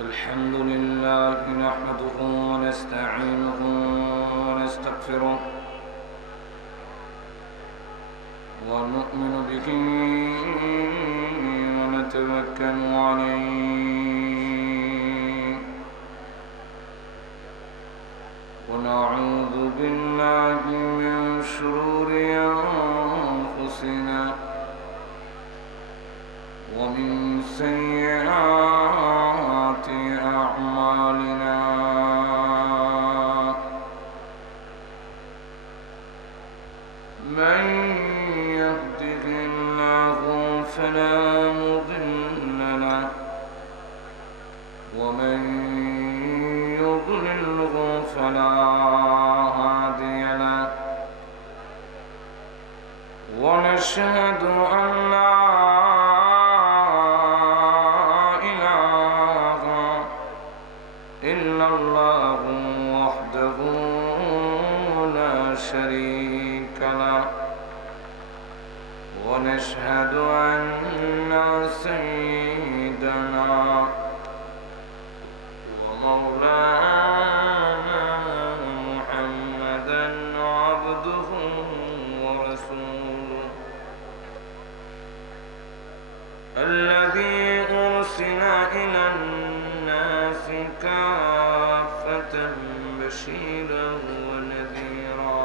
الحمد لله نحمده ونستعينه ونستغفره ونؤمن به ونتوكل عليه ونعوذ بالله من شرور أنفسنا ومن سيئات أعمالنا من يهده الله فلا مضل له ومن يضلله فلا هادي له ونشهد أن لا إلا الله وحده لا شريك له ونشهد أن سيدنا ومولانا محمدا عبده ورسوله الذي أرسل إلى الناس كافة بشيرا ونذيرا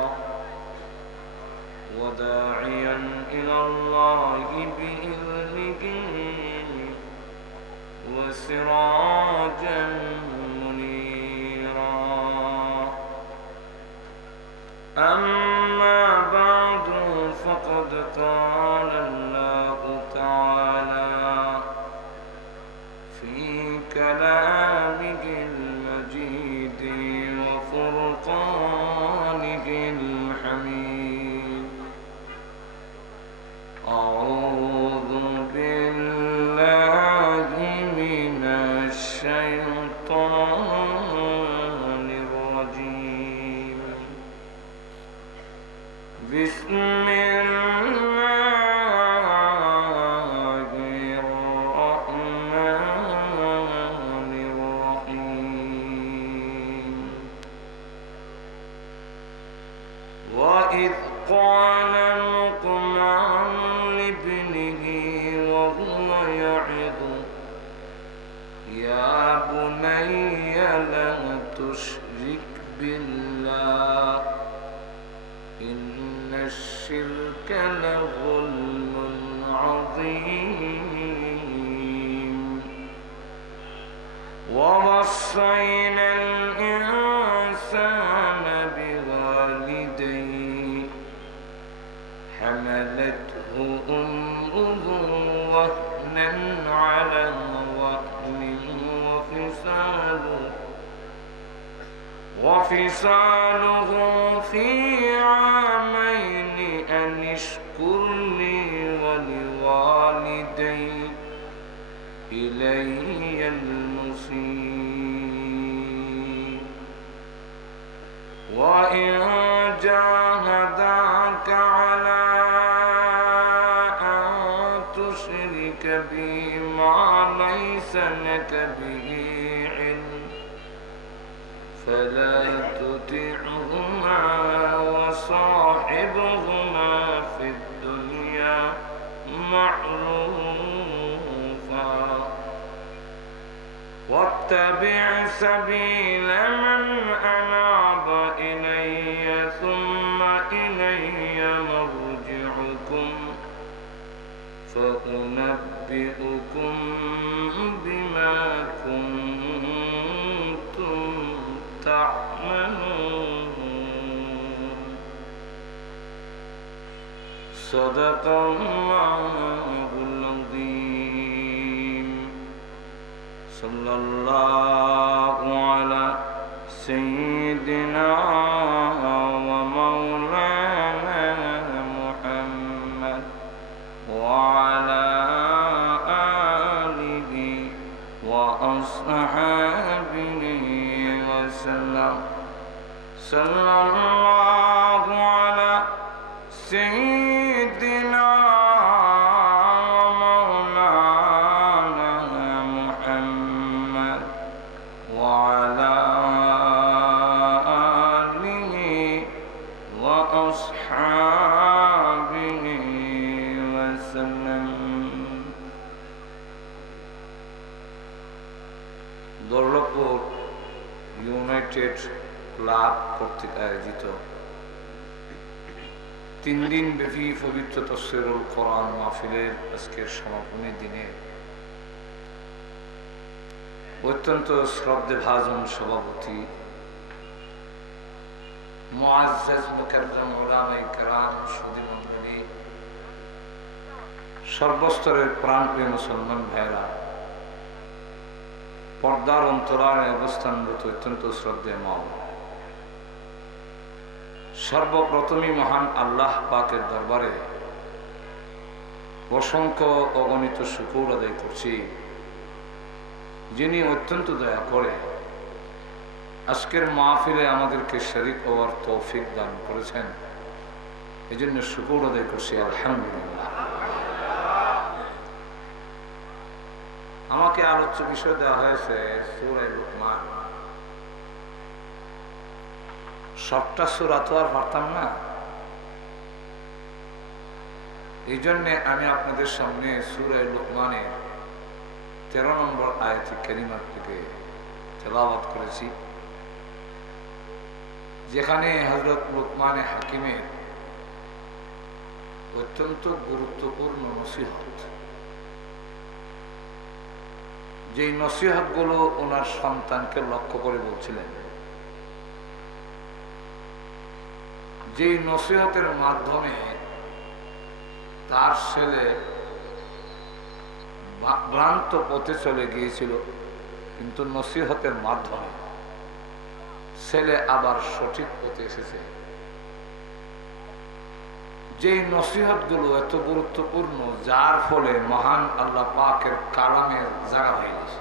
وداعيا إلى الله بإذنه وسراجا منيرا أما بعد فقد قال الله تعالى في كلامه المجيد وفرقانه الحميد أعوذ بالله من الشيطان الرجيم بسم الله الرحمن الرحيم وإذ قال لقمان لابنه وهو يعظه يا بني لا تشرك بالله إن الشرك لظلم عظيم ووصينا الإنسان بوالديه حملته أمه وهنا على وهن وفصاله في عامين أن اشكر لي ولوالديك إلي المصير وإن جاهداك على أن تشرك بي ما ليس لك به علم فلا تطعهما وصاحبهما في الدنيا معروفا واتبع سبيل من أناب إلي ثم إلي مرجعكم فأنبئكم بما كنتم تعملون صدق الله العظيم صلى الله على سيدنا ومولانا محمد وعلى آله وأصحابه وسلم صلى الله على سيدنا ومولانا محمد United club কর্তৃক আয়োজিত 3 দিন ব্যাপী পবিত্র তাফসীরুল কোরআন মাহফিলের আজকের সমাপনী দিনে অত্যন্ত শ্রদ্ধেভাজন সভাপতি মুআজ্জাজ মুকাররম উলামায়ে কেরাম, সুধী মণ্ডলী, সর্বস্তরের প্রাণপ্রিয় মুসলমান ভাইরা, পর্দার অন্তরালে অবস্থানরত অত্যন্ত শ্রদ্ধেয় মা, সর্বপ্রথমই মহান আল্লাহ পাকের দরবারে অসংখ্য অগণিত শুকর আদায় করছি, যিনি অত্যন্ত দয়া করে আজকের মাহফিলে আমাদেরকে শরীক হওয়ার তৌফিক দান করেছেন। এই জন্য শুকর আদায় করছি আলহামদুলিল্লাহ। আমাকে আলোচ্য বিষয় দেওয়া হয়েছে সূরা লুকমান। সবটা সূরা তো আর পারতাম না, এই জন্যে আমি আপনাদের সামনে সূরা লুকমানের 13 নম্বর আয়াতে কারিমা থেকে তেলাওয়াত করেছি, যেখানে হযরত লুকমান হাকিমের অত্যন্ত গুরুত্বপূর্ণ নসিহত, যেই নসিহতগুলো ওনার সন্তানকে লক্ষ্য করে বলছিলেন, যেই নসিহতের মাধ্যমে তার ছেলে ভ্রান্ত পথে চলে গিয়েছিল, কিন্তু নসিহতের মাধ্যমে ছেলে আবার সঠিক পথে এসেছে। যেই নসিহতগুলো এত গুরুত্বপূর্ণ, যার ফলে মহান আল্লাহ পাকের কালামের জায়গা হয়ে গেছে।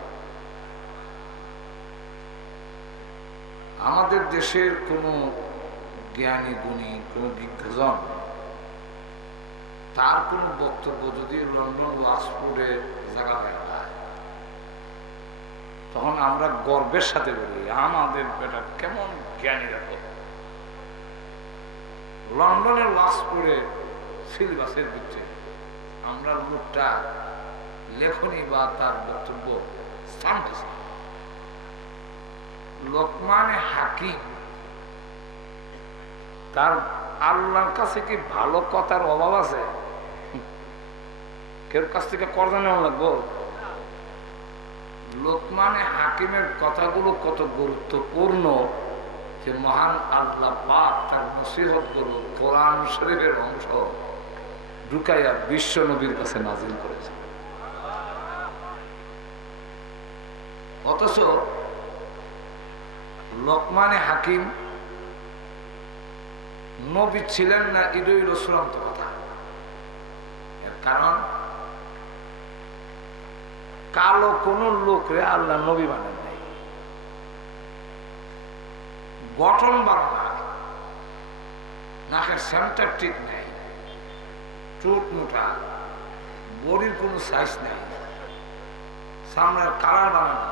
আমাদের দেশের কোনো জ্ঞানী গুণী কোনো বিজ্ঞজন তার কোনো বক্তব্য যদি লন্ডন ও অক্সফোর্ডে জায়গা হয়ে যায়, তখন আমরা গর্বের সাথে বলি আমাদের বেটা কেমন জ্ঞানী রাখো। লন্ডনের অক্সফোর্ডে সিলেবাসের ভিতরে আমরা লোকটা লেখনী বা তার বক্তব্য স্থান পেয়েছি। লোকমান হাকিম তার আল্লাহর কাছে কি ভালো কথার অভাব আছে? কেউ কাছ থেকে কর্জা নেওয়া লাগবো? লোকমান হাকিমের কথাগুলো কত গুরুত্বপূর্ণ যে মহান আল্লাহ পাক তার নসিহতগুলো কোরআন শরীফের অংশ ঢুকাইয়া বিশ্ব নবীর কাছে নাজিল করেছে। অথচ লোকমান হাকিম নবী ছিলেন না, এটাই হলো চূড়ান্ত কথা। এর কারণ কালো কোন লোকরে আল্লাহ নবী বানান নাই, গঠন ভালো না, নাকের সেন্টার ঠিক নাই, চোট মোটা, বডির কোনো সাইজ নাই, সামনের কালার বানানো,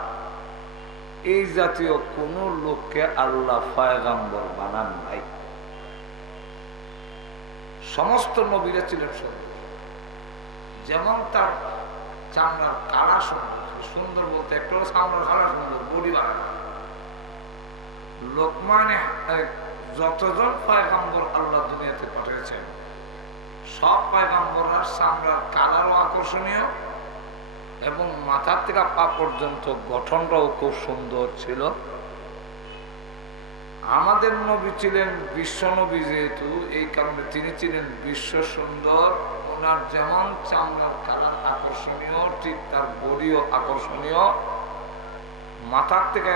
এই জাতীয় কোন লোককে আল্লাহ পয়গম্বর বানান নাই। সমস্ত নবীরা ছিলেন সুন্দর, যেমন তার চামড়ার কালা সুন্দর, সুন্দর বলতে একটু চামড়ার কালা সুন্দর, বডি বানানো। লোকমানে যতজন পয়গম্বর আল্লাহ দুনিয়াতে পাঠিয়েছেন, সব পয়গম্বররা চামড়ার কালারও আকর্ষণীয় এবং মাথার থেকে পা পর্যন্ত গঠনটাও খুব সুন্দর ছিল। আমাদের নবী ছিলেন বিশ্ব নবী, যেহেতু এই কারণে তিনি ছিলেন বিশ্ব সুন্দর। ওনার যেমন চামড়ার কালার আকর্ষণীয়, ঠিক তার বডিও আকর্ষণীয়। মাথার থেকে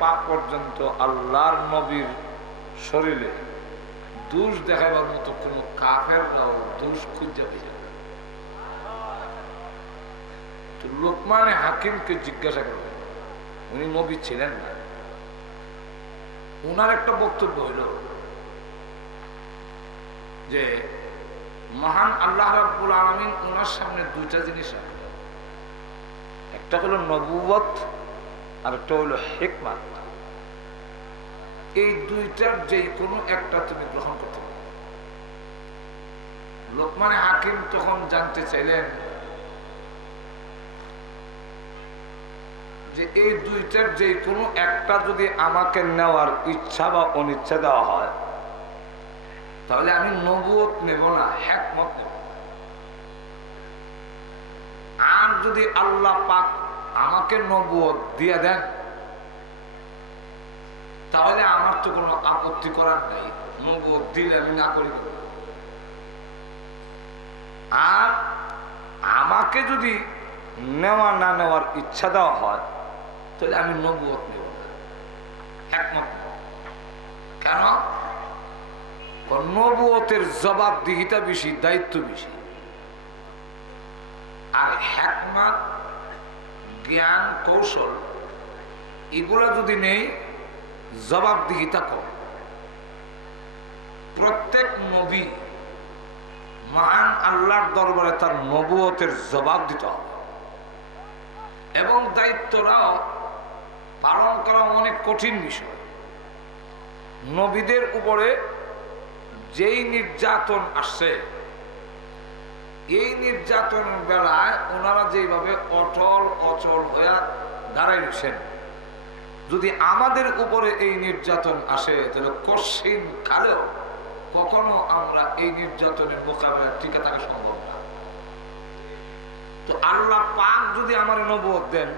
পা পর্যন্ত আল্লাহর নবীর শরীরে দোষ দেখাবার মতো কোন কাফের দোষ খুঁজে পেয়ে। তো লোকমান হাকিমকে জিজ্ঞাসা করলেন, উনি নবী ছিলেন না, উনার একটা বক্তব্য হইল যে মহান আল্লাহ রাব্বুল আলামিন উনার সামনে দুইটা জিনিস রাখেন, একটা হলো নবুয়ত আর একটা হলো হিকমত। এই দুইটার যে কোনো একটা তুমি গ্রহণ করতে পারো। লোকমান হাকিম তখন জানতে চাইলেন যে এই দুইটার যে কোনো একটা যদি আমাকে নেওয়ার ইচ্ছা বা অনিচ্ছা দেওয়া হয়, তাহলে আমি নবুয়ত নেব না, হিকমত নেব। আর যদি আল্লাহ পাক আমাকে নবুয়ত দিয়ে দেন, তাহলে আমার তো কোনো আপত্তি করার নাই, নবুয়ত দিলে আমি না করি। আর আমাকে যদি নেওয়া না নেওয়ার ইচ্ছা দেওয়া হয়, তাহলে আমি নবুয়ত নেব না, হিকমত নেব। কেন? নবুয়তের জবাবদিহিতা বেশি, দায়িত্ব বেশি। আর হিকমত, জ্ঞান, কৌশল এগুলা যদি নেই, জবাবদিহিতা কম। প্রত্যেক নবী মহান আল্লাহর দরবারে তার নবুয়তের জবাব দিতে হবে, এবং দায়িত্বরাও পালন করা অনেক কঠিন বিষয়। নবীদের উপরে যেই নির্যাতন আসছে, এই নির্যাতনের বেলায় ওনারা যেভাবে অটল অচল হয়ে দাঁড়াই রয়েছেন, যদি আমাদের উপরে এই নির্যাতন আসে, তাহলে কঠিন কালেও কখনো আমরা এই নির্যাতনের মোকাবেলা টিকে থাকা সম্ভব না। তো আল্লাহ পাক যদি আমার নবুয়ত দেন,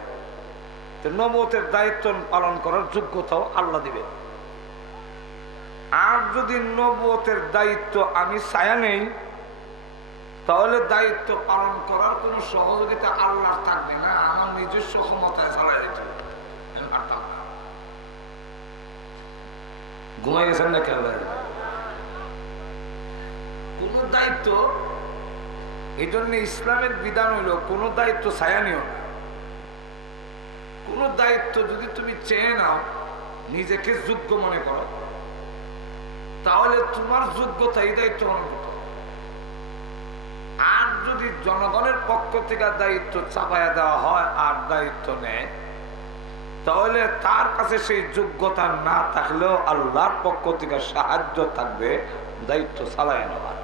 তো নবুয়তের দায়িত্ব পালন করার যোগ্যতাও আল্লাহ দিবেন। আর যদি নবুয়তের দায়িত্ব আমি ছায়া নেই, তাহলে দায়িত্ব পালন করার কোন সহযোগিতা আল্লাহর থাকবে না, আমার নিজস্ব ক্ষমতায় চালাই দিতে হবে। ঘুমাই গেছেন না কেন? কোন দায়িত্ব, এই জন্য ইসলামের বিধান হইল কোন দায়িত্ব ছায়া নিও না। কোন দায়িত্ব যদি তুমি চেয়ে নাও, নিজেকে যোগ্য মনে করো, তাহলে তোমার যোগ্যতা এই দায়িত্ব পালন করতে হবে। আর যদি জনগণের পক্ষ থেকে দায়িত্ব চাপাইয়া দেওয়া হয় আর দায়িত্ব নেয়, তাহলে তার কাছে সেই যোগ্যতা না থাকলেও আল্লাহর পক্ষ থেকে সাহায্য থাকবে দায়িত্ব চালায় নেওয়ার।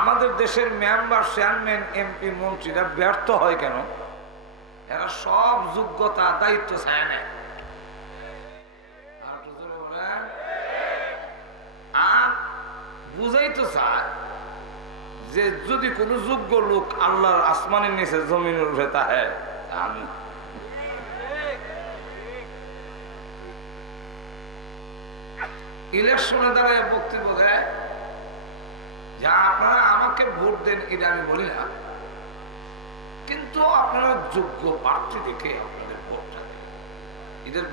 আমাদের দেশের মেম্বার, চেয়ারম্যান, এমপি, মন্ত্রীরা ব্যর্থ হয় কেন? এরা সব যোগ্যতা দায়িত্ব চায় নেয়। আর বুঝাইতে চায় যে যদি কোন যোগ্য লোক আল্লাহর আসমানের নিচে জমিনের উপরে থাকে, আমি ইলেকশনে দাঁড়ায় বক্তব্য দেয় যে আপনারা আমাকে ভোট দেন, এটা আমি বলি না, কিন্তু আপনারা যোগ্য প্রার্থী দেখে আপনাদের ভোটটা দেন। এদের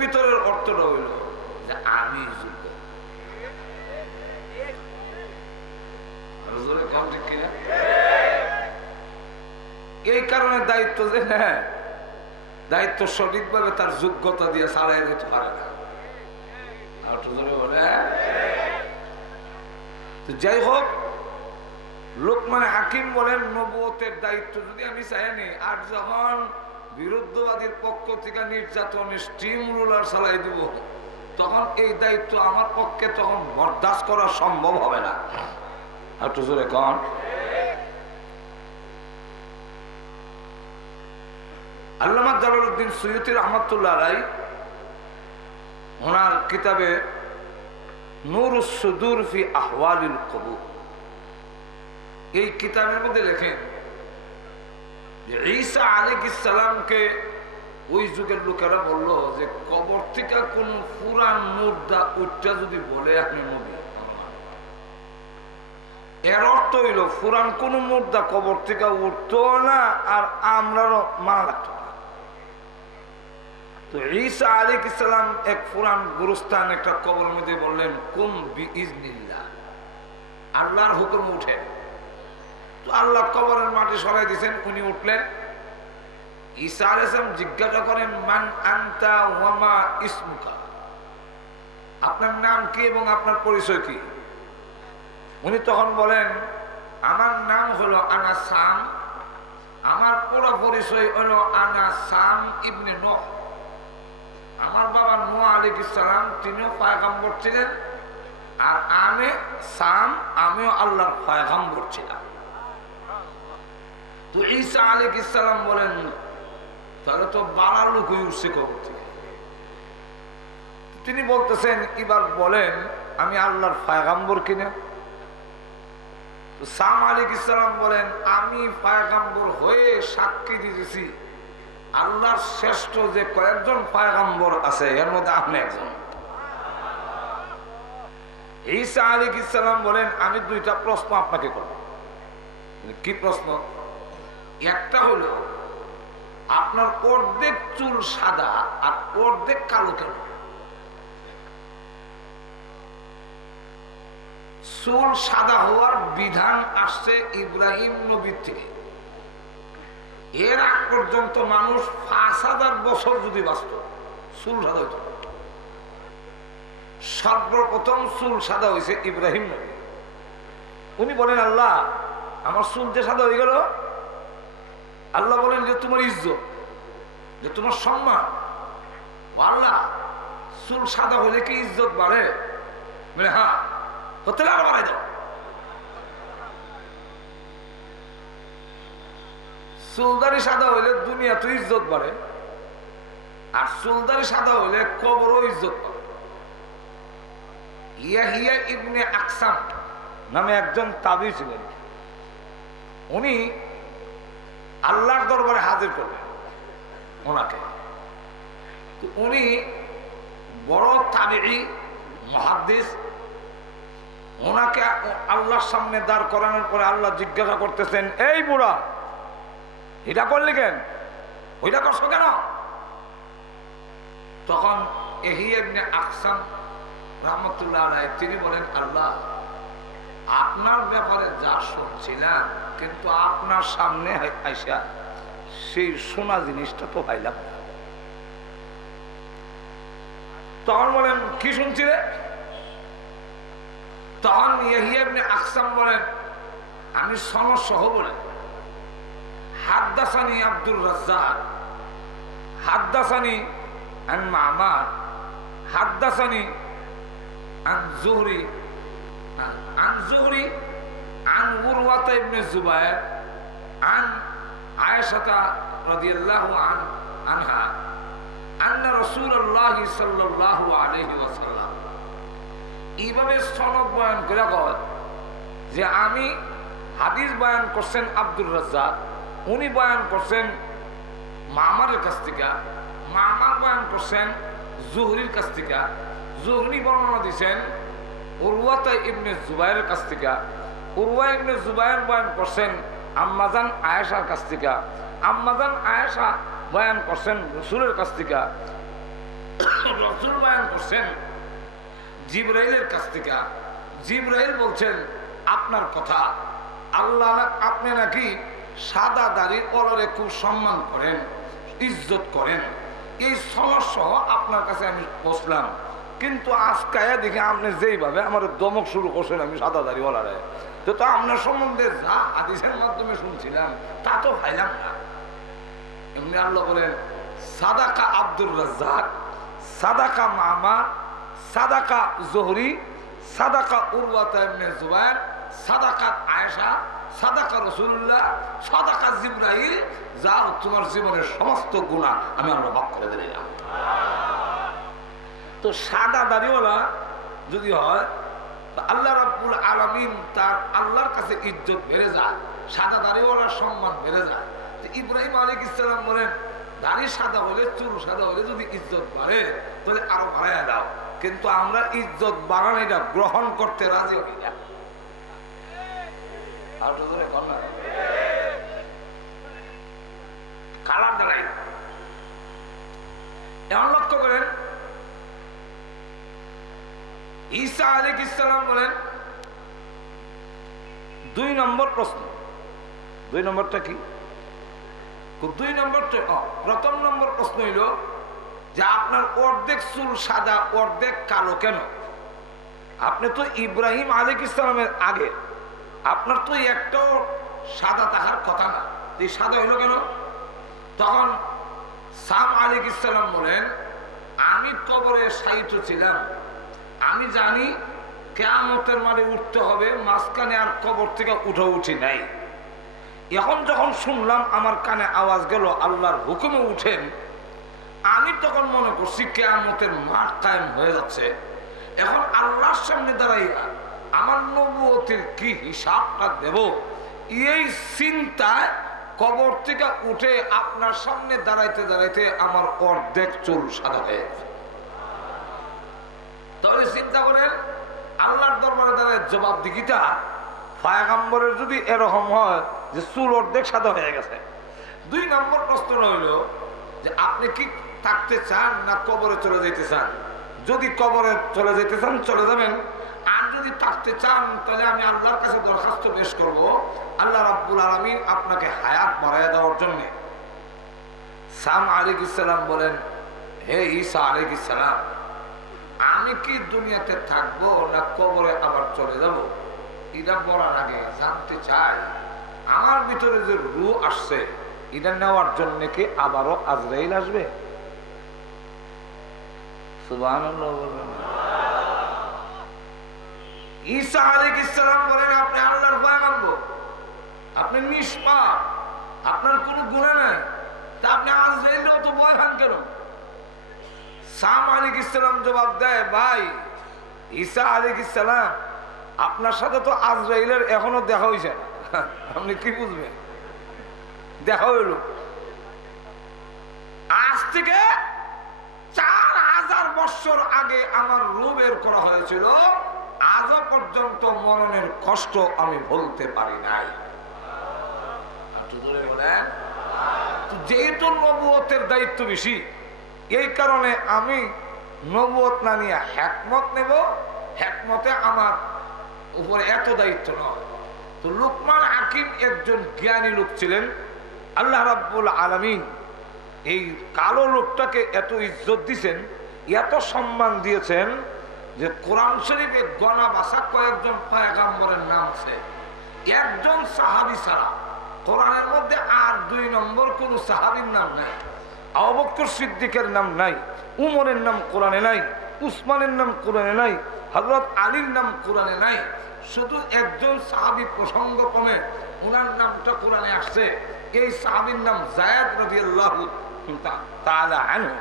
ভিতরের অর্থটা হইল যে আমি যোগ্য। এই কারণে দায়িত্ব যে হ্যাঁ, দায়িত্ব সঠিকভাবে তার যোগ্যতা দিয়ে চালাই যেতে পারে না। যাই হোক, লোকমান হাকিম বলেন নবুয়তের দায়িত্ব যদি আমি চাই নি, আর যখন বিরুদ্ধবাদীর পক্ষ থেকে নির্যাতনের স্টিম রুলার চালাই দিব, তখন এই দায়িত্ব আমার পক্ষে তখন বরদাস্ত করা সম্ভব হবে না। একটু জোরে কন। আল্লামা জালালউদ্দিন সুয়ুতী রহমাতুল্লাহ আলাইহি ওনার কিতাবে নূরুস সুদূর ফি আহওয়ালিল কুবুর, এই কিতাবের মধ্যে লেখেন যে ঈসা আলাইহিস সালামকে ওই যুগের লোকেরা বলল যে কবর থেকে কোন পুরান মুর্দা উঠটা যদি বলে আপনি নবী, এর অর্থ হইল পুরান কোন মুর্দা কবর থেকে উঠতো না, আর আমরাও মারা লাগতো না। তো ঈসা আলাইহিস সালাম এক পুরান গুরুস্থান একটা কবর মধ্যে বললেন কুম বিইজনিল্লাহ, আল্লাহর হুকুম উঠেন। তো আল্লাহ কবরের মাটি সরাই দিয়েছেন, উনি উঠলেন। ঈসা আলাইহিস সালাম জিজ্ঞাসা করেন মান আনতা ওয়া মা ইসমুকা, আপনার নাম কি এবং আপনার পরিচয় কি? উনি তখন বলেন আমার নাম হলো আনা সাম, আমার পুরো পরিচয় হলো আনা সাম ইবনে নূহ। আমার বাবা নূহ আলাইহিস সালাম তিনিও পয়গম্বর ছিলেন, আর আমি সাম, আমিও আল্লাহর পয়গম্বর ছিলাম। তো ঈসা আলাইহিস সালাম বলেন তাহলে তো বাড়ার লোক উঠছে কবর থেকে। তিনি বলতেছেন, এবার বলেন আমি আল্লাহর পয়গম্বর কিনা? সাম আলাইহিস সালাম বলেন, আমি পয়গম্বর হয়ে সাক্ষী দিতেছি আল্লাহর শ্রেষ্ঠ যে কয়েকজন পয়গম্বর আছে এর মধ্যে আপনি একজন। ঈসা আলাইহিস সালাম বলেন, আমি দুইটা প্রশ্ন আপনাকে করব। কি প্রশ্ন? একটা হলো আপনার অর্ধেক চুল সাদা আর অর্ধেক কালো কেন? চুল সাদা হওয়ার বিধান আসছে ইব্রাহিম নবীর থেকে। এর আগ পর্যন্ত মানুষ ৫,০০০ বছর যদি বাঁচত চুল সাদা হইত। সর্বপ্রথম চুল সাদা হয়েছে ইব্রাহিম নবী। উনি বলেন, আল্লাহ আমার চুল যে সাদা হয়ে গেল, আল্লাহ বলেন যে তোমার ইজ্জত, যে তোমার সম্মান। আল্লাহ চুল সাদা হলে কি ইজ্জত বাড়ে? মানে হ্যাঁ, হতে আর বাড়াই দাও। চুলদারি সাদা হইলে দুনিয়া তো ইজ্জত বাড়ে, আর চুলদারি সাদা হইলে কবরও ইজ্জত বাড়ে। ইয়াহিয়া ইবনে আকসাম নামে একজন তাবী ছিলেন। উনি আল্লাহর দরবারে হাজির করলেন ওনাকে। উনি বড় তাবী, মুহাদ্দিস। ওনাকে আল্লাহর সামনে দাঁড় করানোর পরে আল্লাহ জিজ্ঞাসা করতেছেন, এই বুড়া, এটা করলি কেন? ওইটা করছো কেন? তখন ইয়াহিয়া ইবনে আকসাম রাহমাতুল্লাহ আলাইহি তিনি বলেন, আল্লাহ আপনার ব্যাপারে যা শুনছিলাম, কিন্তু আপনার সামনে আইসা সেই সোনা জিনিসটা তো পাইলাম না। তখন বলেন, কি শুনছিলে? তখন ইয়াহিয়া ইবনে আকসাম বলেন, আমি সনদ সহ বলেন, হাদ্দাসানি আব্দুর রাজ্জাক, হাদ্দাসানি আন মামার, হাদ্দাসানি আন জুহরি, عن زهري عن عروة بن الزبير عن عائشة رضي الله عنها أن رسول الله صلى الله عليه وسلم এইভাবে সনদ বয়ান করে কয় যে আমি হাদিস বয়ান করছেন আব্দুর রাজ্জাক, উনি বয়ান করছেন মামারের কাছ থেকে, মামার বয়ান করছেন জুহরির কাছ থেকে, জুহরি বর্ণনা দিয়েছেন উরওয়াতা ইবনে জুবাইরের কাছ থেকে, উরওয়া ইবনে জুবাইর বয়ান করছেন আম্মাজান আয়েশার কাছ থেকে, আম্মাজান আয়েশা বয়ান করছেন রাসূলের কাছ থেকে, রাসূল বয়ান করছেন জিবরাইলের কাছ থেকে। জিবরাইল বলছেন, আপনার কথা আল্লাহ, আপনি নাকি সাদা দাড়ির ওলারে খুব সম্মান করেন, ইজ্জত করেন। এই সমস্যা আপনার কাছে আমি বসলাম, কিন্তু আজকে দেখে আপনি যেইভাবে আমার দমক শুরু করছেন আমি সাদা দাড়িওয়ালারে, তো আপনার সম্বন্ধে যা হাদিসের মাধ্যমে শুনছিলাম তা তো পাইলাম না। এমনি আল্লাহ বলেন, সাদাকা আব্দুর রাজ্জাক, সাদাকা মামা, সাদাকা জোহরি, সাদাকা উরওয়াতা ইবনে জুবাইর, সাদাকাত আয়েশা, সাদাকা রাসূলুল্লাহ, সাদাকা জিবরাইল, যা তোমার জীবনের সমস্ত গুনাহ আমি আল্লাহ মাফ করে দিলাম। তো সাদা দাড়িওয়ালা যদি হয়, আল্লাহ রাব্বুল আলামিন তার আল্লাহর কাছে ইজ্জত বেড়ে যায়, সাদা দাড়িওয়ালার সম্মান বেড়ে যায়। তো ইব্রাহিম আলাইহিস সালাম বলেন, দাড়ি সাদা হলে, চুল সাদা হলে যদি ইজ্জত বাড়ে তাহলে আরো বাড়াইয়া দাও, কিন্তু আমরা ইজ্জত বাড়ানোটা গ্রহণ করতে রাজি হই না। কালার দাঁড়াই এমন লক্ষ্য করেন, ঈসা আলাইহিস সালাম বলেন, ২ নম্বর প্রশ্ন। ২ নম্বরটা কি? ২ নম্বরটা প্রথম নম্বর প্রশ্ন হইল যে আপনার অর্ধেক চুল সাদা অর্ধেক কালো কেন? আপনি তো ইব্রাহিম আলাইহিস সালামের আগে, আপনার তো একটাও সাদা থাকার কথা না, এই সাদা হইল কেন? তখন সাম আলাইহিস সালাম বলেন, আমি কবরে শায়িত ছিলাম, আমি জানি কিয়ামতের মাঠে উঠতে হবে, মাঝখানে আর কবর থেকে উঠি নাই। এখন যখন শুনলাম আমার কানে আওয়াজ গেল আল্লাহর হুকুমে উঠেন, আমি তখন মনে করছি কিয়ামতের মাঠ কায়েম হয়ে যাচ্ছে। এখন আল্লাহর সামনে দাঁড়াই আমার নবুয়তের কি হিসাবটা দেব, এই চিন্তায় কবর থেকে উঠে আপনার সামনে দাঁড়াইতে দাঁড়াইতে আমার অর্ধেক চুল সাদা হয়ে গেছে। তাহলে চিন্তা করেন আল্লাহর দরবারে দাঁড়ায় জবাব দিকিটা পয়গম্বরের যদি এরকম হয় যে চুল অর্ধেক সাদা হয়ে গেছে। 2 নম্বর প্রশ্ন হইল যে আপনি কি থাকতে চান না কবরে চলে যেতে চান? যদি কবরে চলে যেতে চান চলে যাবেন, আর যদি থাকতে চান তাহলে আমি আল্লাহর কাছে দরখাস্ত পেশ করব আল্লাহ রাব্বুল আলামিন আপনাকে হায়াত বাড়ায় দেওয়ার জন্য। সাম আলাইহিস সালাম বলেন, হে ঈসা আলাইহিস সালাম, আমি কি দুনিয়াতে থাকবো না কবরে আবার চলে যাব? এটা বলার আগে জানতে চাই আমার ভিতরে যে রূহ আসছে এটা নেওয়ার জন্য কি আবারও আজরাইল আসবে? সুবহানাল্লাহ বলেন। ঈসা আলাইহিস সালাম বলেন, আপনি আল্লাহর পয়গম্বর, আপনি নিষ্পাপ, আপনার কোনো গুনাহ নাই, তা আপনি আজরাইলের তো ভয় পান কেন? সাম আলাইহিস সালাম জবাব দেয়, ভাই ঈসা আলাইহিস সালাম, আপনার সাথে তো আজরাইলের এখনো দেখা হয়েছে না, আপনি কি বুঝবেন? দেখা হইল আজ থেকে 4000 বছর আগে আমার রূহ বের করা হয়েছিল, আজও পর্যন্ত মরণের কষ্ট আমি বলতে পারি নাই। যেহেতু নবুয়তের দায়িত্ব বেশি, এই কারণে আমি নবুয়ত না নিয়ে হিকমত নেব, হিকমতে আমার উপরে এত দায়িত্ব নয়। তো লুকমান হাকিম একজন জ্ঞানী লোক ছিলেন। আল্লাহ রাব্বুল আলামিন এই কালো লোকটাকে এত ইজ্জত দিয়েছেন, এত সম্মান দিয়েছেন যে কোরআন শরীফে গনা বাসা কয়েকজন পয়গম্বরের নাম আছে, একজন সাহাবী ছাড়া কোরআনের মধ্যে আর 2 নম্বর কোন সাহাবীর নাম নাই। আবু বকর সিদ্দিকের নাম নাই, উমরের নাম কোরআনে নাই, উসমানের নাম কোরআনে নাই, হযরত আলীর নাম কোরআনে নাই। শুধু একজন সাহাবী প্রসঙ্গক্রমে ওনার নামটা কোরআনে আসছে, এই সাহাবীর নাম যায়েদ রাদিয়াল্লাহু তাআলা আনহু।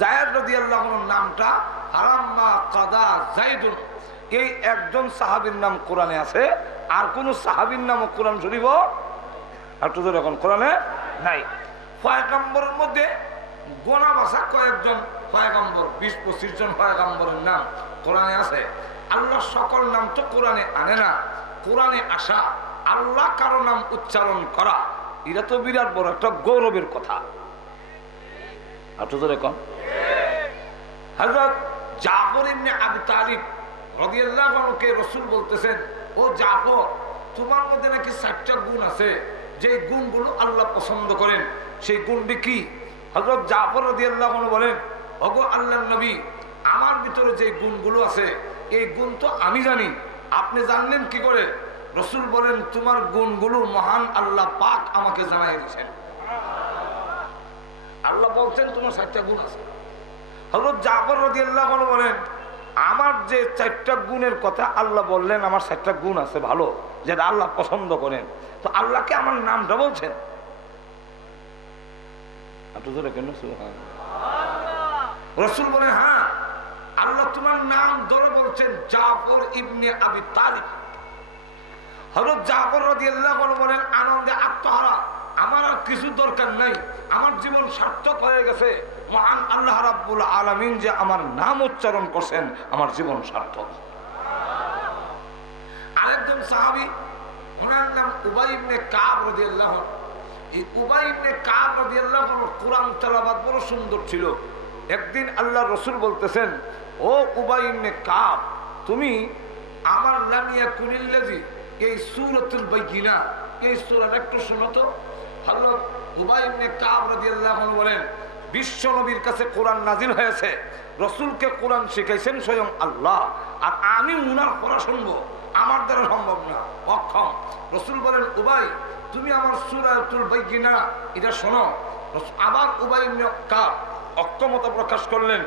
যায়েদ রাদিয়াল্লাহু আনহুর নামটা হারাম্মা কাদা যায়েদুন, এই একজন সাহাবীর নাম কোরআনে আছে, আর কোন সাহাবীর নাম কোরআন শরীফ একটু যখন কোরআনে নাই। পয়গম্বরের মধ্যে গোনা বাসা কয়েকজন পয়গম্বর, 20-25 জন পয়গম্বরের নাম কোরআনে আছে। আল্লাহ সকল নাম তো কোরআনে আনে না, কোরআনে আসা আল্লাহ কারো নাম উচ্চারণ করা এটা তো বিরাট বড় একটা গৌরবের কথা। হযরত জাফর ইবনে আবি তালিব রাদিয়াল্লাহু আনহুকে রাসূল বলতেছেন, ও জাফর, তোমার মধ্যে নাকি 4টা গুণ আছে, যে গুণগুলো আল্লাহ পছন্দ করেন, সেই গুণটি কি? হযরত জাফর রাদিয়াল্লাহু আনহু বলেন, ওগো আল্লাহর নবী, আমার ভিতরে যে গুণগুলো আছে এই গুণ তো আমি জানি, আপনি জানলেন কি করে? রাসূল বলেন, তোমার গুণগুলো মহান আল্লাহ পাক আমাকে জানাই দিয়েছেন। আল্লাহ বলছেন তোমার 4টা গুণ আছে। হযরত জাফর রাদিয়াল্লাহু আনহু বলেন, আমার যে 4টা গুণের কথা আল্লাহ বললেন, আমার 4টা গুণ আছে ভালো, যেটা আল্লাহ পছন্দ করেন, তো আল্লাহকে আমার নামটা বলছেন। রাসূল বলেন, হ্যাঁ, আল্লাহ তোমার নাম ধরে বলছেন জাফর ইবনে আবি তালিব। হযরত জাফর রাদিয়াল্লাহু আনহু বলেন, আনন্দে আত্মহারা, আমার আর কিছু দরকার নাই, আমার জীবন সার্থক হয়ে গেছে, মহান আল্লাহ রাব্বুল আলামিন যে আমার নাম উচ্চারণ করছেন, আমার জীবন সার্থক। আরেকজন সাহাবী, ওনার নাম উবাই ইবনে কাব রাদিয়াল্লাহু আনহু। এই উবাই ইবনে কাব রাদিয়াল্লাহু আনহু কোরআন তেলাওয়াত বড় সুন্দর ছিল। একদিন আল্লাহর রাসূল বলতেছেন, ও উবাই ইবনে কাব, তুমি আমার লামিয়া কুনিল্লাজি এই সূরাতুল বাইয়িনা এই সূরার একটু শোনো তো। হযরত উবাই ইবনে কাব রাদিয়াল্লাহু আনহু বলেন, বিশ্ব নবীর কাছে কোরআন নাজিল হয়েছে, রাসূলকে কোরআন শিখাইছেন স্বয়ং আল্লাহ, আর আমি উনার পড়া শুনবো, আমার দ্বারা সম্ভব না, অক্ষম। রাসূল বলেন, উবাই, তুমি আমার সূরাতুল বাইয়িনা এটা শোনো। আবার উবাই ইবনে কাব অক্ষমতা প্রকাশ করলেন,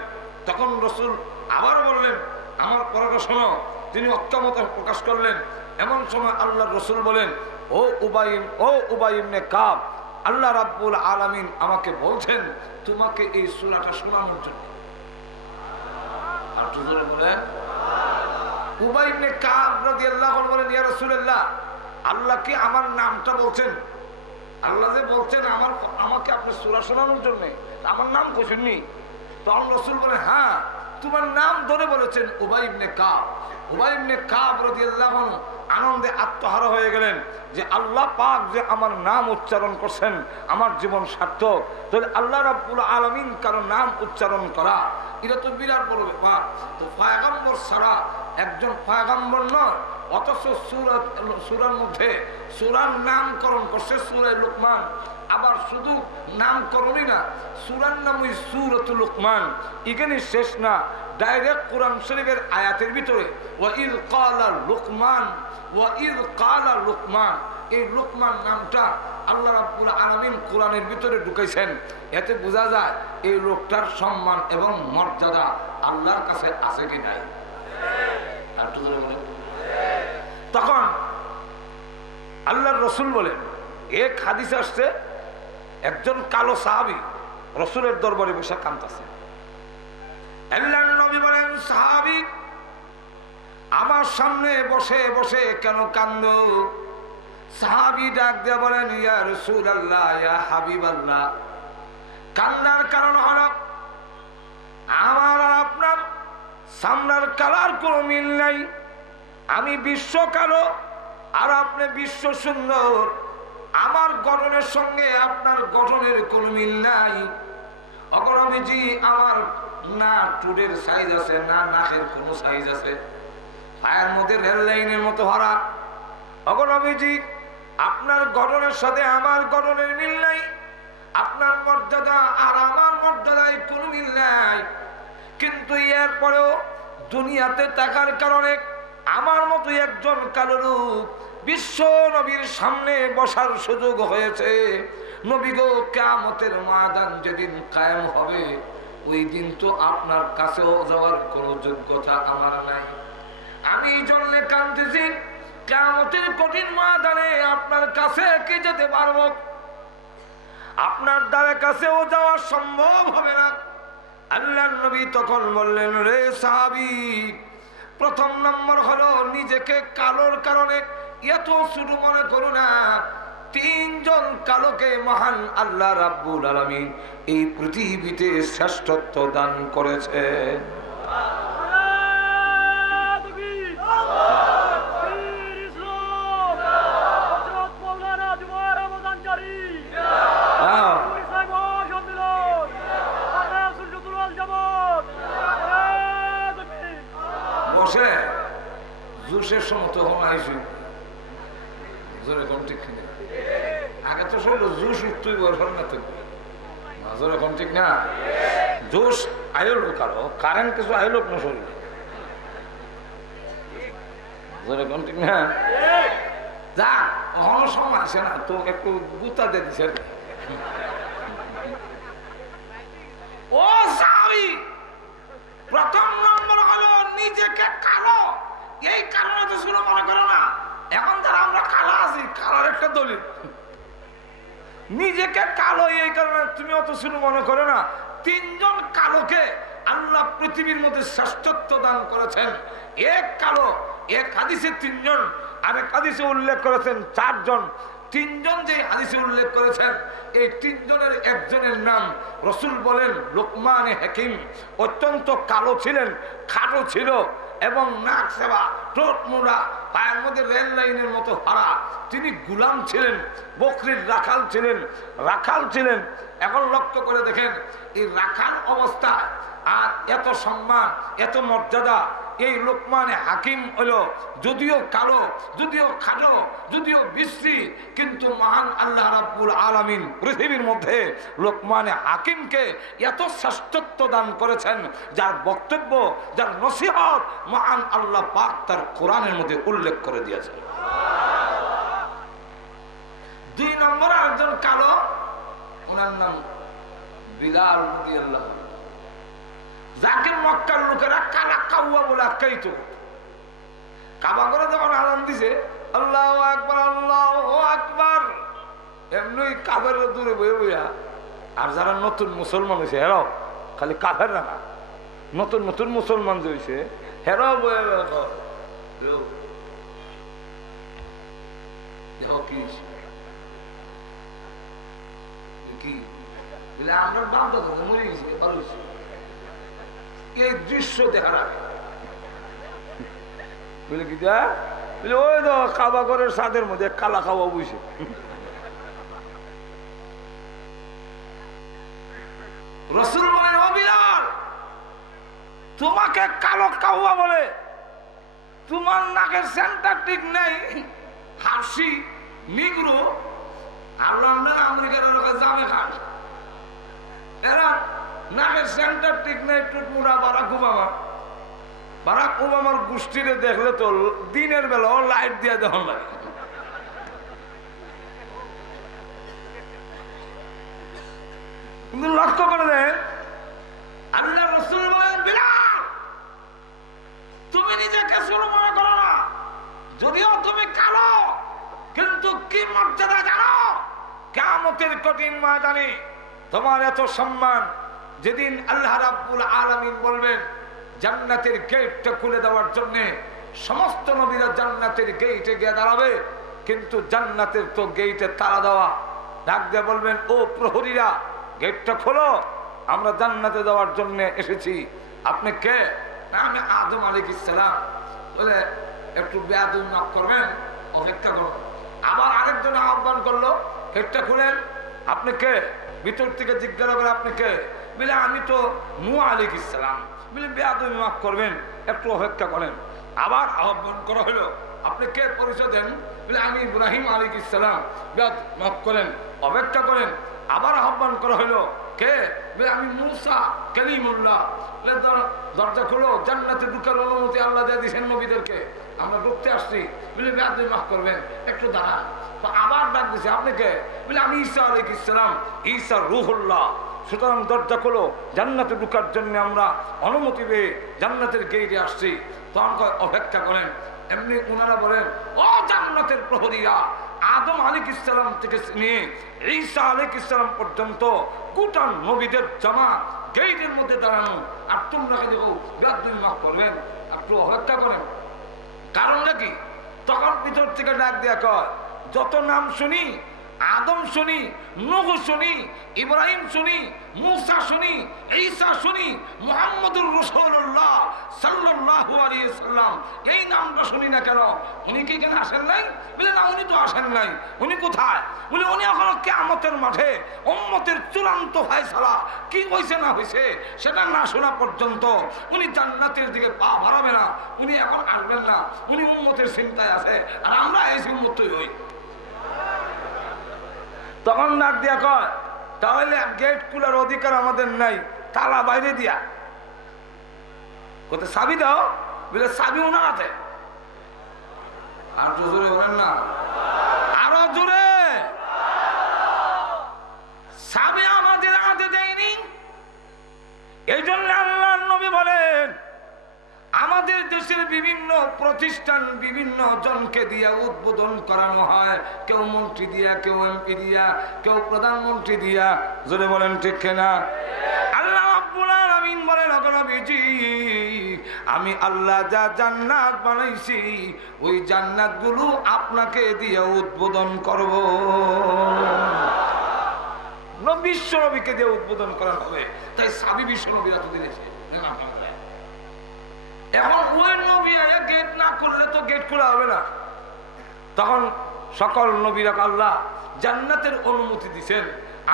তখন রাসূল আবার বললেন, আমার পড়াটা শোনো। তিনি অক্ষমতা প্রকাশ করলেন। এমন সময় আল্লাহ রসুল বলেন, ও উবাই ইবনে কাব, আল্লাহ রাব্বুল আলামিন আমাকে বলছেন তোমাকে এই সূরাটা শোনানোর জন্য। আর জোরে বলেন। উবাই ইবনে কাব রাদিয়াল্লাহু আনহু বলেন, ইয়া রাসূলুল্লাহ, আল্লাহ কি আমার নামটা বলছেন? আল্লাহ যে বলছেন আমাকে আপনি সূরা শোনানোর জন্য, আমার নাম কইছেননি? তখন রাসূল বলেন, হ্যাঁ, তোমার নাম ধরে বলেছেন উবাই ইবনে কাব। উবাই ইবনে কাব রাদিয়াল্লাহু আনহু আনন্দে আত্মহারা হয়ে গেলেন যে আল্লাহ পাক যে আমার নাম উচ্চারণ করছেন, আমার জীবন সার্থক। তাহলে আল্লাহ রাব্বুল আলামিন কারো নাম উচ্চারণ করা এটা তো বিরাট বড় ব্যাপার। তো পয়গম্বর ছাড়া একজন পয়গম্বর নয়, অথচ সূরার মধ্যে সূরার নামকরণ করছে সূরা লুকমান। আবার শুধু নামকরণই না, সূরার নামই সূরাতুল লুকমান। এখানে শেষ না, ডাইরেক্ট কোরআন শরীফের আয়াতের ভিতরে ওয়াইল ক্বালা লুকমান, ওয়াইল ক্বালা লুকমান, এই লুকমান নামটা আল্লাহ রাব্বুল আলামিন কোরআনের ভিতরে ঢুকাইছেন। এতে বোঝা যায় এই লোকটার সম্মান এবং মর্যাদা আল্লাহর কাছে আছে কি নাই। তখন আল্লাহর রসুল বলেন, এক হাদিস আসছে, একজন কালো সাহাবী রসুলের দরবারে বসে কাঁদতেছে। আল্লাহর নবী বলেন, সাহাবী আমার সামনে বসে বসে কেন কান্দো? সাহাবী ডাক দিয়ে বলেন, ইয়া রাসূলুল্লাহ, ইয়া হাবিবাল্লাহ, কান্নার কারণ হলো আমার আর আপনার সামনের কালার কোনো মিল নাই। আমি বিশ্ব কালো আর আপনি বিশ্ব সুন্দর। আমার গঠনের সঙ্গে আপনার গঠনের কোনো মিল নাই। অগণবিজি, আমার না টুডের সাইজ আছে, না নাকের কোনো সাইজ আছে, পায়ের মধ্যে রেল লাইনের মতো ভরা। অগণবিজি, আপনার গঠনের সাথে আমার গঠনের মিল নাই। আপনার মর্যাদা আর আমার মর্যাদায় কোনো মিল নাই। কিন্তু এরপরেও দুনিয়াতে থাকার কারণে আমার মতো একজন কালো রূপ বিশ্ব নবীর সামনে বসার সুযোগ হয়েছে। নবী গো, কিয়ামতের ময়দান যেদিন কায়েম হবে, ওই দিন তো আপনার কাছেও যাওয়ার কোনো যোগ্যতা আমার নাই। আমি এই জন্য কাঁদতেছি, কিয়ামতের কঠিন ময়দানে আপনার কাছে কি যেতে পারবো? আপনার দ্বারা কাছেও যাওয়া সম্ভব হবে না। আল্লাহর নবী তখন বললেন, রে সাহাবী, প্রথম নম্বর হলো নিজেকে কালোর কারণে এত ছোট মনে করো না। তিনজন কালোকে মহান আল্লাহ রাব্বুল আলামিন এই পৃথিবীতে শ্রেষ্ঠত্ব দান করেছে। বসে জুসের সময় তখন আইসু জোরে কোন ঠিক না, আগে তো সব জুস উঠতেই বরফার না তো জোরে কোন ঠিক না। জুস আইল কারো কারেন্ট কিছু আইল না শরীরে, জোরে কোন ঠিক না। যা অহনো সময় আসে না তো একটু গুতা দিয়ে দিছে। ও সাহাবী, প্রথম নম্বর হলো নিজেকে কালো, এই কারণে তো শুনে মনে করো না। এখন যারা আমরা কালো আছি, কালোর একটা দলিল। নিজেকে কালো এই কারণে তুমি অত শুনে মনে করো না। তিনজন কালোকে আল্লাহ পৃথিবীর মধ্যে শ্রেষ্ঠত্ব দান করেছেন। এক কালো, এক হাদিসে তিনজন, আরেক হাদিসে উল্লেখ করেছেন চারজন। তিনজন যে হাদিসে উল্লেখ করেছেন, এই তিনজনের একজনের নাম রসুল বলেন লোকমান হাকিম। অত্যন্ত কালো ছিলেন, খাটো ছিল এবং নাক সেবা, ঠোঁট মোড়া, পায়ের মধ্যে রেল লাইনের মতো হারা। তিনি গুলাম ছিলেন, বকরির রাখাল ছিলেন। এখন লক্ষ্য করে দেখেন, এই রাখাল অবস্থায় আর এত সম্মান, এত মর্যাদা এই লোকমানে হাকিম হলো। যদিও কালো, যদিও খাটো, যদিও বিশ্রী, কিন্তু মহান আল্লাহ রাব্বুল আলামিন পৃথিবীর মধ্যে লোকমানে হাকিমকে এত শ্রেষ্ঠত্ব দান করেছেন, যার বক্তব্য, যার নসিহত মহান আল্লাহ পাক তার কোরআনের মধ্যে উল্লেখ করে দিয়েছেন। দুই নম্বর একজন কালো, ওনার নাম বিলাল রাদিয়াল্লাহু। যাকে মক্কার লোকেরা কালা কাউয়া বলে আখ্যায়িত। কাবা করে যখন আজান দিছে আল্লাহু আকবার আল্লাহু আকবার, এমনি কাফের দূরে বয়ে বইয়া। আর যারা নতুন মুসলমান হয়েছে হেরাও খালি কাফের না, নতুন নতুন মুসলমান যে হয়েছে হেরাও বয়ে কি আমরা বাপ দাদা মরে গেছি ভালো হয়েছে। এই দৃশ্য দেখার আগে বুঝলে কি বুঝলে ওই তো কাবা ঘরের ছাদের মধ্যে কালা খাওয়া বুঝছে। রসুল বলেন ও বিলাল, তোমাকে কালো কাউয়া বলে, তোমার নাকের সেন্টার ঠিক নেই, হাসি নিগ্রো আল্লাহ আমেরিকার জামে খান, এরা নাকের সেন্টার ঠিক নেই, টুটমুড়া। বারাক ওবামার গোষ্ঠীরে দেখলে তো দিনের বেলাও লাইট দিয়ে দেওয়া লাগে। কিন্তু লক্ষ্য করে দেন আল্লাহ রাসূল বলেন বিলাল, তুমি নিজেকে ছোট মনে করো না, যদিও তুমি কালো, কিন্তু কি মর্যাদা জানো? কিয়ামতের কঠিন ময়দানে তোমার এত সম্মান, যেদিন আল্লাহ রাব্বুল আলামিন বলবেন জান্নাতের গেটটা খুলে দেওয়ার জন্য সমস্ত নবীরা জান্নাতের গেটে গিয়ে দাঁড়াবে, কিন্তু জান্নাতের তো গেটে তালা দেওয়া। ডাক দিয়ে বলবেন ও প্রহরীরা, গেটটা খোলো, আমরা জান্নাতে যাওয়ার জন্য এসেছি। আপনি কে? আমি আদম আলাইহিস সালাম। বলে একটু বেয়াদবি মাফ করবেন, অপেক্ষা করুন। আবার আরেকজন আহ্বান করলো, গেটটা খুলেন। আপনি কে? ভিতর থেকে জিজ্ঞাসা করে আপনি কে? বলে আমি তো নূহ আলাইহিস সালাম। বলে বেয়াদবি মাফ করবেন, একটু অপেক্ষা করেন। আবার আহ্বান করা হলো, আপনি কে? পরিচয় দেন। বলে আমি ইব্রাহিম আলাইহিস সালাম। বেয়াদবি মাফ করেন, অপেক্ষা করেন। আবার আহ্বান করা হলো, কে? বলে আমি মূসা কালিমুল্লাহ। দরজা খুলো, জান্নাতে ঢুকার অনুমতি আল্লাহ দিয়ে দিয়েছেন নবীদেরকে, আমরা ঢুকতে আসছি। বলে বেয়াদবি মাফ করবেন, একটু দাঁড়ান। তো আবার ডাক দিছে, আপনি কে? বলে আমি ঈসা আলাইহিস সালাম, ঈসা রূহুল্লাহ। সুতরাং দরজা খোলো, জান্নাতে ঢুকার জন্য আমরা অনুমতি পেয়ে জান্নাতের গেটে আসছি। তখন অপেক্ষা করেন। এমনি ওনারা বলেন ও জান্নাতের প্রহরীরা, আদম আলাইহিস সালাম থেকে নিয়ে ঈসা আলাইহিস সালাম পর্যন্ত গোটা নবীদের জামা গেটের মধ্যে দাঁড়ানো, আর তোমরা কে দেখো বেয়াদবি মাফ করবেন, একটু অপেক্ষা করেন। কারণটা কি? তখন ভিতর থেকে ডাক দেয়া কয়, যত নাম শুনি, আদম শুনি, নূহ শুনি, ইব্রাহিম শুনি, মূসা শুনি, ঈসা শুনি, মুহাম্মদুর রাসূলুল্লাহ সাল্লাল্লাহু আলাইহি সাল্লাম, এই নামটা শুনি না কেন? উনি কি এখানে আসেন নাই? বলে না, উনি তো আসেন নাই। উনি কোথায়? বলে উনি এখন কিয়ামতের মাঠে উম্মতের চূড়ান্ত ফয়সালা কি হয়েছে না হয়েছে সেটা না শোনা পর্যন্ত উনি জান্নাতের দিকে পা বাড়াবে না, উনি এখন আসবেন না। উনি উম্মতের চিন্তায় আছে, আর আমরা এই উম্মতই হই। তখন ডাক দিয়া কয়, তাহলে গেট খোলার অধিকার আমাদের নাই, তালা বাইরে দিয়া। কোথায় চাবি দাও? বলে চাবি ওনার হাতে। আর তো জোরে বলেন না, আরো জোরে। চাবি আমাদের হাতে দেয়নি। এই জন্য আল্লাহর নবী বলেন, আমাদের দেশের বিভিন্ন প্রতিষ্ঠান বিভিন্ন জনকে দিয়া উদ্বোধন করানো হয়, কেউ মন্ত্রী দিয়া, কেউ এমপি দিয়া, কেউ প্রধানমন্ত্রী দিয়া। জোরে বলেন ঠিক কিনা? আল্লাহ রাব্বুল আলামিন বলেন, নবীজি, আমি আল্লাহ যা জান্নাত বানাইছি ওই জান্নাতগুলো আপনাকে দিয়া উদ্বোধন করব। বিশ্ব নবীকে দিয়ে উদ্বোধন করা হবে, তাই সাবি বিশ্ব নবীরা তো দিয়েছে। এখন ওই নবী গেট না করলে তো গেট খোলা হবে না। তখন সকল নবীরা আল্লাহ জান্নাতের অনুমতি দিচ্ছেন,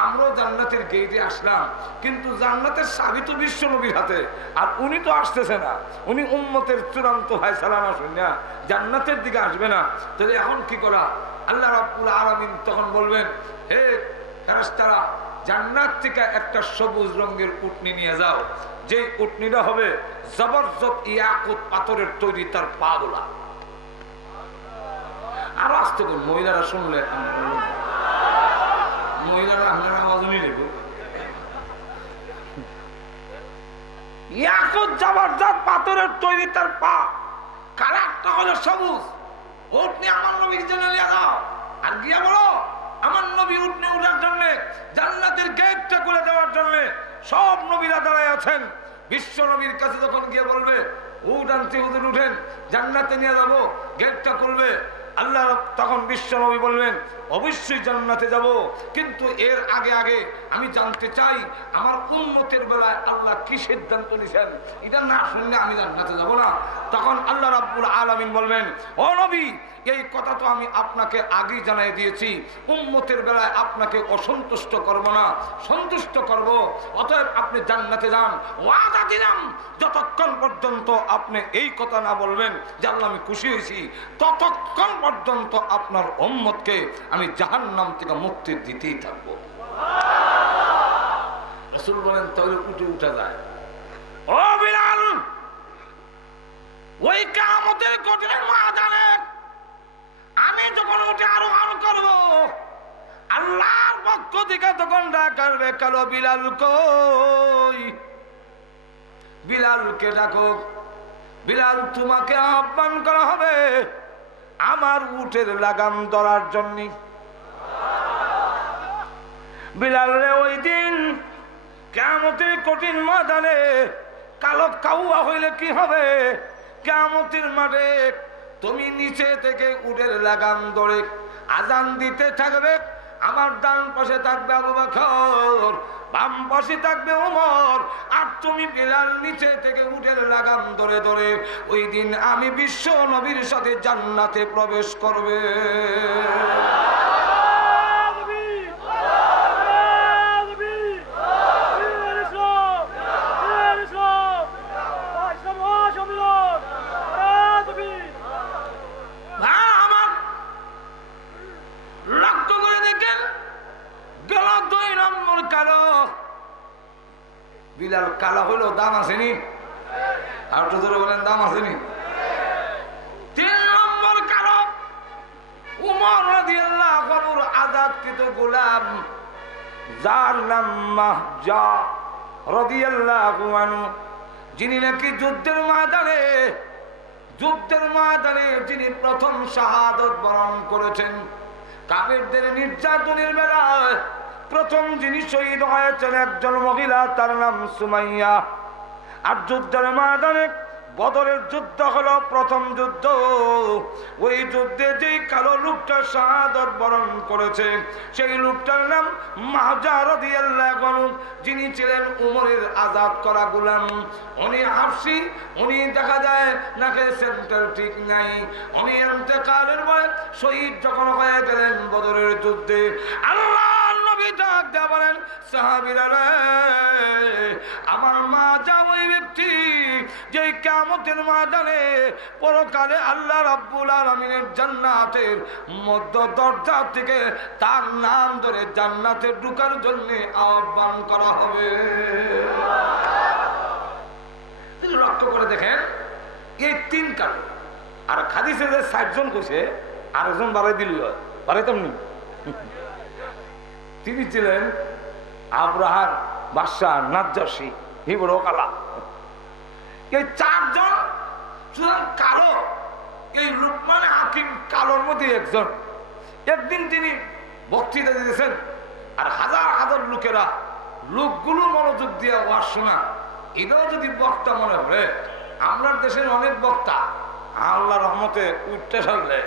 আমরাও জান্নাতের গেটে আসলাম, কিন্তু জান্নাতের চাবি তো বিশ্ব নবীর হাতে, আর উনি তো আসতেছে না। উনি উম্মতের চূড়ান্ত ফয়সালা না শুনে জান্নাতের দিকে আসবে না। তাহলে এখন কি করা? আল্লাহ রাব্বুল আলামিন তখন বলবেন, হে ফেরেশতারা, জান্নাত থেকে একটা সবুজ রঙের উটনি নিয়ে যাও, যে উটনিটা হবে জবরদস্ত ইয়াকুত পাথরের তৈরি, তার পা গোলা। আরো আসতে করুন, মহিলারা শুনলে, মহিলারা আপনারা আওয়াজ নিয়ে নেব। ইয়াকুত জবরদস্ত পাথরের তৈরি তার পা, কালারটা হলো সবুজ। উট নিয়ে আমার নবীর জন্য নিয়ে যাও, আর গিয়া বলো আমার নবী উট নিয়ে উঠার জন্য, জান্নাতের গেটটা খুলে দেওয়ার জন্য সব নবীরা দাঁড়ায় আছেন। বিশ্ব নবীর কাছে যখন গিয়ে বলবে উট আনতে, হুজুর উঠেন জান্নাতে নিয়ে যাবো, গেটটা খুলবে, আল্লাহ তখন বিশ্ব নবী বলবেন অবশ্যই জান্নাতে যাব, কিন্তু এর আগে আগে আমি জানতে চাই আমার উম্মতের বেলায় আল্লাহ কি সিদ্ধান্ত নিয়েছেন, এটা না শুনলে আমি জান্নাতে যাব না। তখন আল্লাহ রাব্বুল আলামিন বলবেন, ও নবী এই কথা তো আমি আপনাকে আগেই জানাই দিয়েছি, উম্মতের বেলায় আপনাকে অসন্তুষ্ট করব না, সন্তুষ্ট করব। অতএব আপনি জান্নাতে যান, ওয়াদা দিলাম যতক্ষণ পর্যন্ত আপনি এই কথা না বলবেন যে আল্লাহ আমি খুশি হয়েছি, ততক্ষণ পর্যন্ত আপনার উম্মতকে আমি জাহান্নাম থেকে মুক্তি দিতেই থাকবো। রাসূল বলেন তাহলে উঠে উঠা যায়। ও বিলাল, ওই কিয়ামতের কঠিন ময়দানে আমি যখন উঠে আরোহণ করব, আল্লাহর পক্ষ থেকে তখন ডাকবে, কালো বিলাল কই, বিলালকে ডাকো, বিলাল তোমাকে আহ্বান করা হবে আমার উটের লাগাম ধরার জন্য। বিলাল রে ওই দিন কিয়ামতের কঠিন ময়দানে কালো কাউয়া হইলে কি হবে, কিয়ামতের মাঠে তুমি নিচে থেকে উটের লাগাম ধরে আজান দিতে থাকবে, আমার ডান পাশে থাকবে আবু বকর, বাম পাশে থাকবে ওমর, আর তুমি বিলাল নিচে থেকে উটের লাগাম ধরে ধরে ওই দিন আমি বিশ্ব নবীর সাথে জান্নাতে প্রবেশ করবে। বিলাল কালা হইলো দাম আসেনি, আর তো ধরে বলেন দাম আসেনি। 3 নম্বর কালো উমর রাদিয়াল্লাহু আনহু আযাদকৃত গোলাম, যার নাম মাহজা রাদিয়াল্লাহু আনহু, যিনি নাকি যুদ্ধের ময়দানে যিনি প্রথম শাহাদাত বরণ করেছেন। কাফেরদের নির্যাতনের বেলায় প্রথম যিনি শহীদ হয়েছেন একজন মহিলা, তার নাম সুমাইয়া। আর যুদ্ধের ময়দানে বদরের যুদ্ধ হলো প্রথম যুদ্ধ, ওই যুদ্ধে যেই কালো লোকটা শাহাদাত বরণ করেছে সেই লোকটার নাম মাহজা রাদিয়াল্লাহু আনহু, যিনি ছিলেন উমরের আজাদ করা গোলাম। উনি হাফসি, উনি দেখা যায় নাকি সেন্টার ঠিক নাই, উনি ইন্তেকালের পরে শহীদ যখন হয়ে গেলেন বদরের যুদ্ধে, আল্লাহ ডাক দেয়া বলেন সাহাবীরা রে, আমার মা যা ওই ব্যক্তি যে কিয়ামতের ময়দানে পরকালে আল্লাহ রাব্বুল আলামিনের জান্নাতের মধ্য দরজা থেকে তার নাম ধরে জান্নাতে ঢোকার জন্য আহ্বান করা হবে। লক্ষ্য করে দেখেন এই 3 কারণ। আর হাদিসে যে 60 জন কইছে আরেকজন বাড়াই দিল, বাড়াইতাম নি, তিনি ছিলেন আব্রাহার বাদশা নাজ্জাশী হিবর কালা। এই 4 জন সুতরাং কালো, এই লুকমান হাকিম কালোর মধ্যে একজন। একদিন তিনি বক্তৃতা দিতেছেন, আর হাজার হাজার লোকগুলো মনোযোগ দিয়ে ওয়াজ শোনা, এটাও যদি বক্তা মনে হবে। আমরা দেশের অনেক বক্তা আল্লাহ রহমতে উঠতে সারলে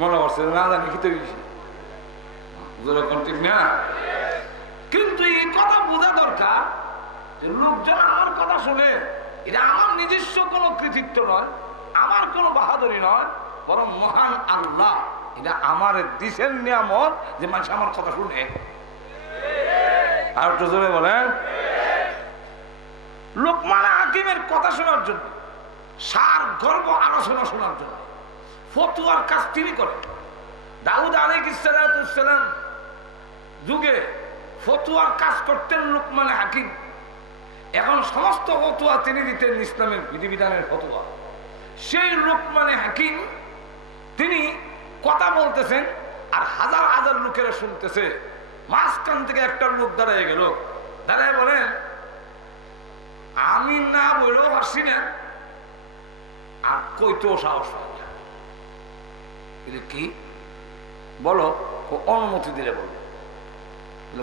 মনে করছে না জানি কি তৈরি, ঠিক না? কিন্তু এই কথা বোঝা দরকার যে লোকজন আমার কথা শুনে, এটা আমার নিজস্ব কোনো কৃতিত্ব নয়, আমার কোনো বাহাদুরি নয়, বরং মহান আল্লাহ এটা আমার দিছেন নিয়ামত যে মানুষ আমার কথা শুনে। আর একটু জোরে বলেন। লোকমান হাকিমের কথা শোনার জন্য, সার গর্ব আলোচনা শোনার জন্য ফতুয়ার কাজ তিনি করেন। দাউদ আলাইহিস সালাম যুগে ফতুয়ার কাজ করতেন লোকমান হাকিম। এখন সমস্ত ফতুয়া তিনি দিতেন ইসলামের বিধিবিধানের ফতুয়া। সেই লোকমান হাকিম তিনি কথা বলতেছেন আর হাজার হাজার লোকেরা শুনতেছে। মাঝখান থেকে একটা লোক দাঁড়ায় গেল, দাঁড়ায় বলেন আমি না বলেও পারছি না, আর কইতেও সাহস পাই না। কি বলো? অনুমতি দিলে বলো।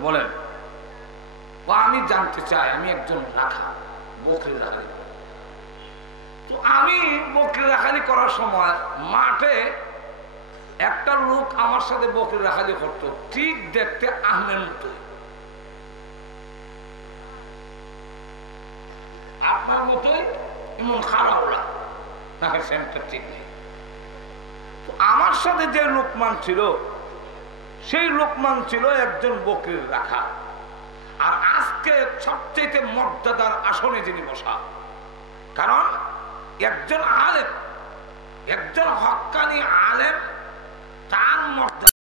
বলেন আমি জানতে চাই, আমি একজন রাখা, বকরি রাখালি। তো আমি বকরি রাখালি করার সময় মাঠে একটা লোক আমার সাথে বকরি রাখালি করতো, ঠিক দেখতে আহমের মতোই, আপনার মতোই, এমন খারাপরা, তাকে সেন্টার ঠিক নেই। তো আমার সাথে যে লোকমান ছিল, সেই লোকমান ছিল একজন বকরির রাখা। আর আজকে সবচেয়ে মর্যাদার আসনে যিনি বসা, কারণ একজন আলেম